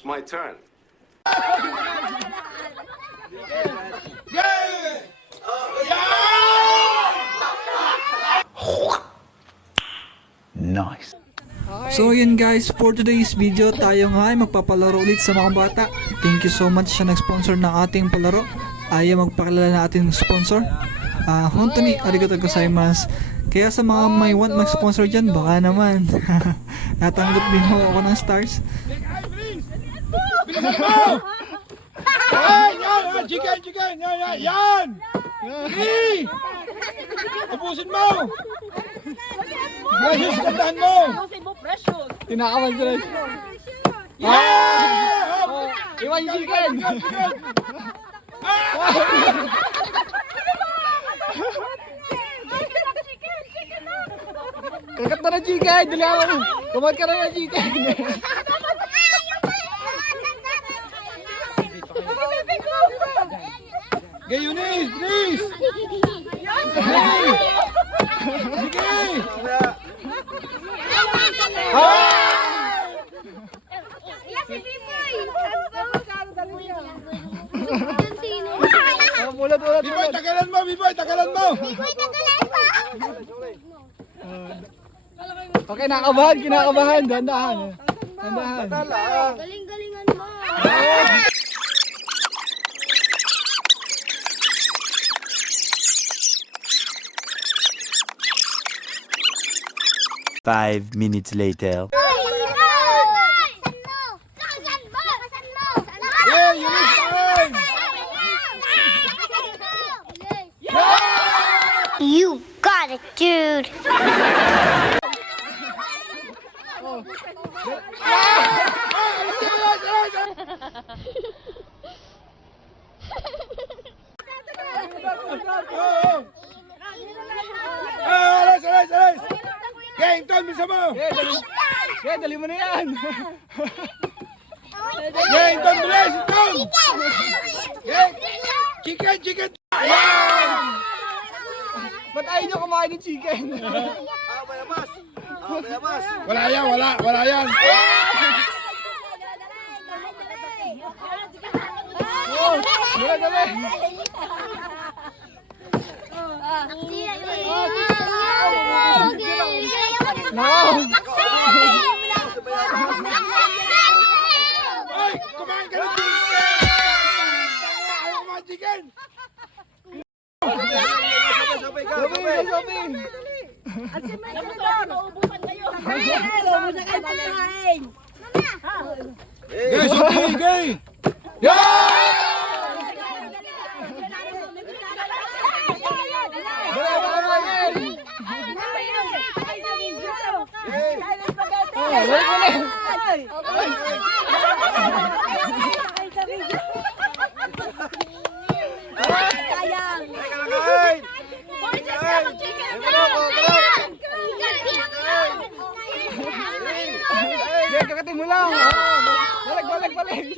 It's my turn. Nice. So yun guys, for today's video tayo nga ay magpapalaro ulit sa mga bata. Thank you so much sa nag-sponsor ng ating palaro. Ayaw magpakilala na ating sponsor. Hontoni, arigatou gozaimasu. Kaya sa mga may want mag-sponsor dyan, baka naman. Natanggap din ho ako ng stars. Bilisan mo! Yan! Yan! Chicken! Yan! Hey! Ubusin mo! Precious, gandahan mo! Tinakaman ko rin. Yeah! Iwan yung chicken! Kagat na ng chicken! Dali ako! Kumat ka na ng chicken! Gay Eunice, please! Hey! Sige! Ulat! Biboy, tagalan mo! Biboy, tagalan mo! Okay, kinakabahan. Dandahan. Galing-galingan mo. Five minutes later. Hey, Eunice, fine! You got it, dude. Alas! Gay, Tom, bisa mo! Dali mo na yan! Gay, Tom, bilis! Tom! Gay! Chicken! Ayan! Ba't ayaw nyo kumain ng chicken? Wala yan! Dali! Ay! Kumain ka ng chicken! Ayaw kumain chicken! Shopping! Gay, Sophie! Gay! Kakating mo lang! Balik!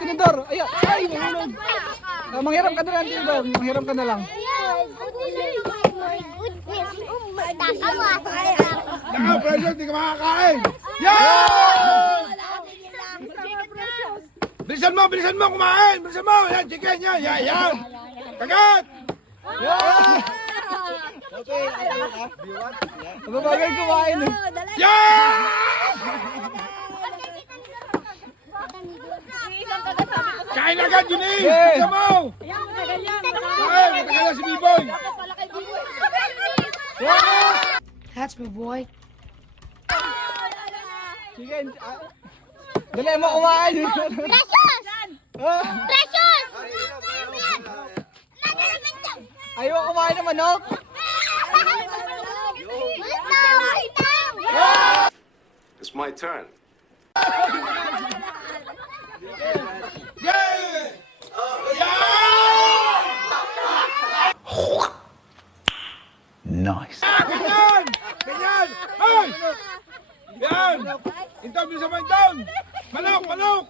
Tinidor! Ay! Mahulog! Manghiram ka na lang, Tinidor! Manghiram ka na lang! Precious, di ka makakain! Yan! Bilisan mo kumain! Bilisan mo! Yan, chicken! Yan! Kagat! Mabagal kumain eh! Yan! Kain agad, Eunice! Bilisan mo! Kain, matagal na si Biboy! That's my boy. Chicken! Dali mo kumain! Precious! Precious! Ayaw kumain ng manok! It's my turn. Yay! Nice. Ganyan! Ay! Yan! Intom, bilisan mo, Intom! Manok!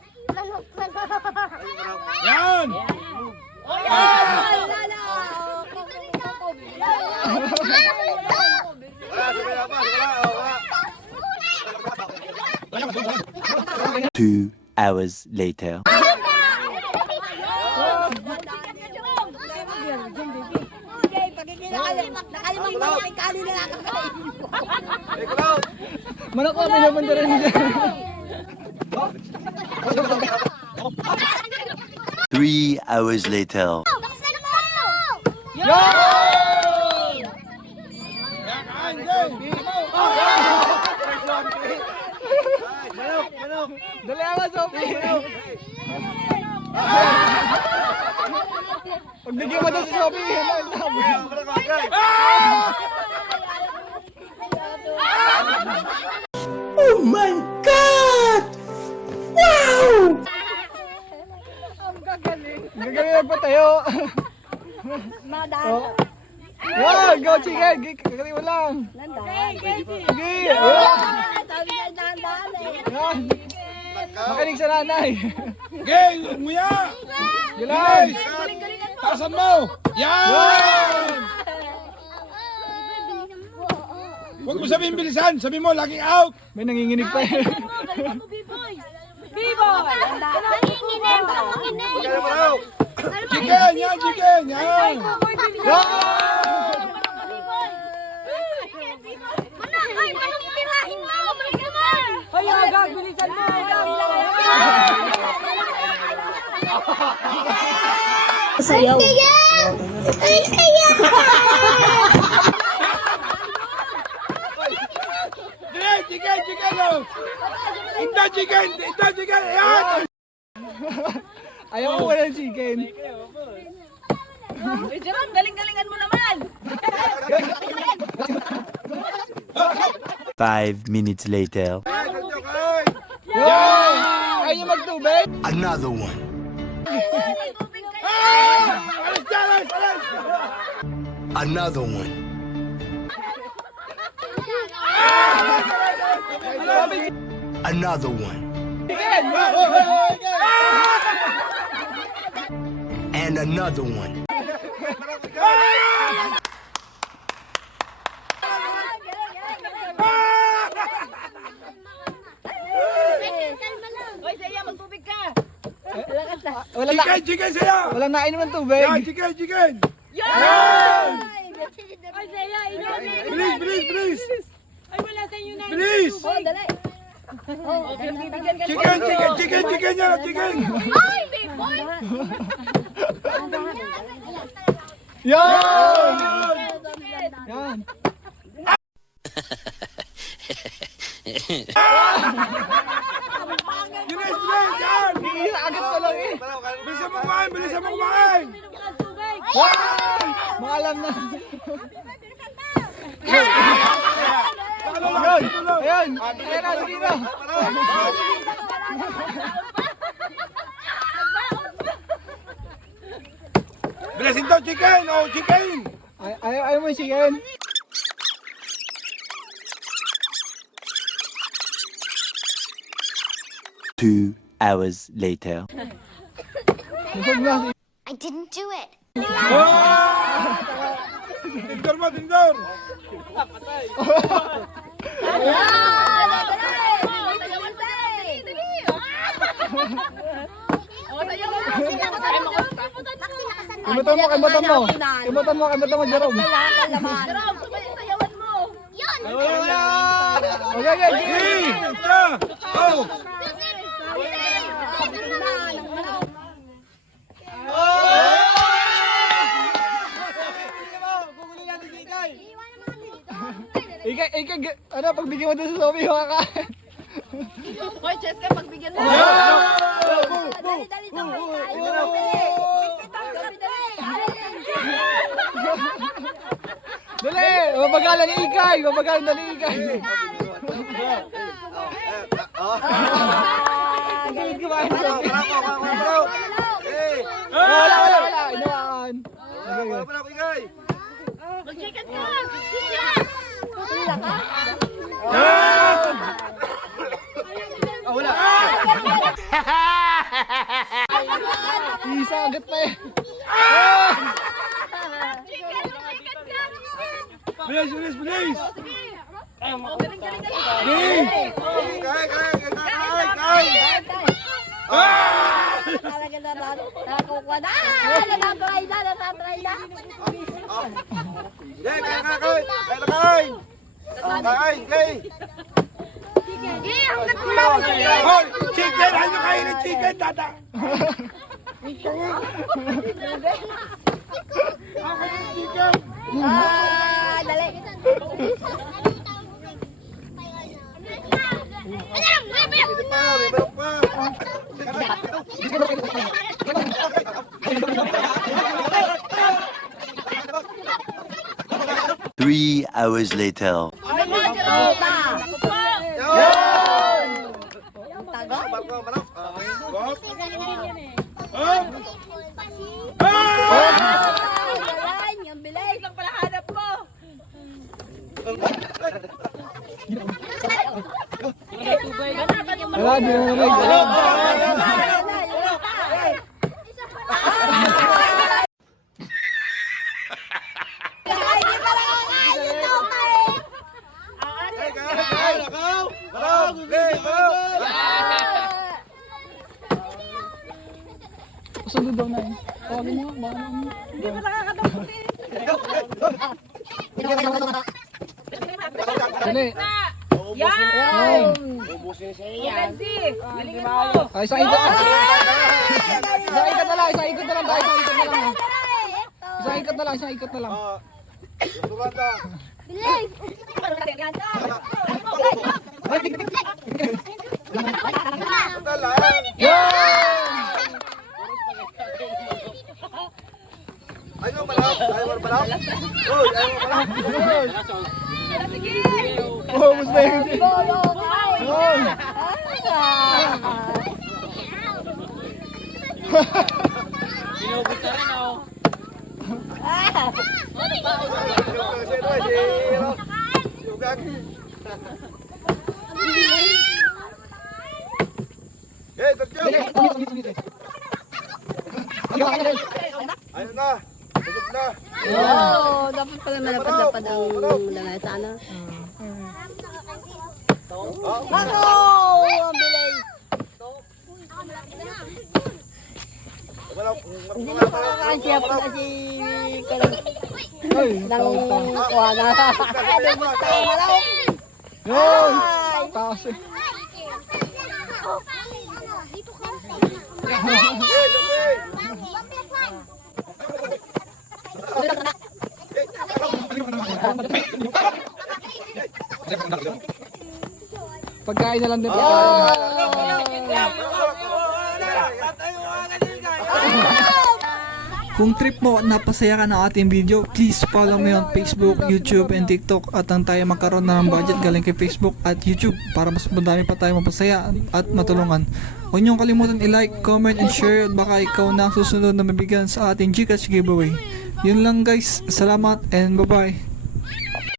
Yan! 2 hours later. Manok ko, pinapanda rin niya. 3 hours later. Dali ako, Sophie. Pag bigyan mo daw si Sophie, Oh my God! Wow! gagaling nagpatayo. Oh. Yan, go chicken. Gagaling mo lang. Sige. Yan. Makinig sa nanay. Okay, umuya! Gilang. Taasan mo! Yan! Huwag mo sabihin bilisan, sabihin mo laging out! May nanginginig pa eh. Chicken! Yan, chicken! Yan! Chicken! Chicken! Chicken! Oh. Ito chicken! Ito chicken! Yan! Ayaw ko wala ng chicken. Jerome, galing-galingan mo naman! 5 minutes later. Yan! Ayaw magtubig. Another one. Alis dyan! Alis! Alis! Another one. Another one. And another one. Hoy, Zaya, magtubig ka! Wala na. Chicken! Chicken sa'yo! Wala nainom ng tubig. Yan! Chicken! Chicken! Yan! Hoy, Zaya, inumin! Bilis! Bilis! Bilis! Ay, wala sa inyo na! Bilis! Oh, dali! Oh, bibigyan ka Chicken! Chicken! Chicken! Chicken! Yan! Chicken! Ay, boy! Yan! Yan. Bilis! Bilis! Yan! Agad pa lang eh. Bilisan mo kumain! Bilisan mo kumain! Maalam na. Yan! Ayan. Ayan. Ayan na, sige na. Bilisin to! Chicken! Oh! Chicken! Ayaw mo yung chicken. Two hours later. Busog na. I didn't do it. Tindor mo! Tindor! Kimutan mo, Kimutan mo, Jerome. Jerome, sayawan mo! Yun! Okay, okay. Hey! Ito! Oh! Ano, pagbigyan mo doon sa Sophie, makakain. Hoy, Cheska, pagbigyan mo! Dali, dali, Dali, mabagalan ni Ikay. Mabagalan na ni Ikay. Kumain na Sophie. Wala. Inawaan. Mag-chicken ka! Isa agad pa eh. Bilis! Bilis! Bilis! Galing! Bilis! Kain! Talaga na nakakuha na. Natatry na. Hoy, chicken! Ano kayo ng chicken, tata? Ako yung chicken! Dali. Meron pa! 3 hours later. Yung bilis lang pala hanap mo. Wala, di mo rin. Sunod daw na eh. Tawagin mo, baka naman. Hindi mo nakakatampok eh. Dali. Yan! Yan! Bilingin mo! Ay, isang ikot. Isang ikot na lang, isang ikot na lang. Isang ikot na lang, isang ikot na lang. Bilis! Ayaw malap! Ayaw malap! Hoy! Ayaw malap! Oh, mas na yun. Hoy! Hey, tatyo! Ayaw na! Busog na! Oo, dapat pala malapad-lapad ang lamesa, ano? Ako! Ang bilis! Hindi na makakansya pala si Kalang ng kuha na. Ano mo sa malaw? Yun! Taas eh. Pagkain na lang din. Kung trip mo at napasaya ka ng ating video, please follow me on Facebook, YouTube, and TikTok at ang tayo magkaroon na ng budget galing kay Facebook at YouTube para mas madami pa tayo mapasaya at matulungan. Huwag niyong kalimutan i-like, comment, and share at baka ikaw na ang susunod na mabigyan sa ating Gcash giveaway. Yun lang guys, salamat and bye bye.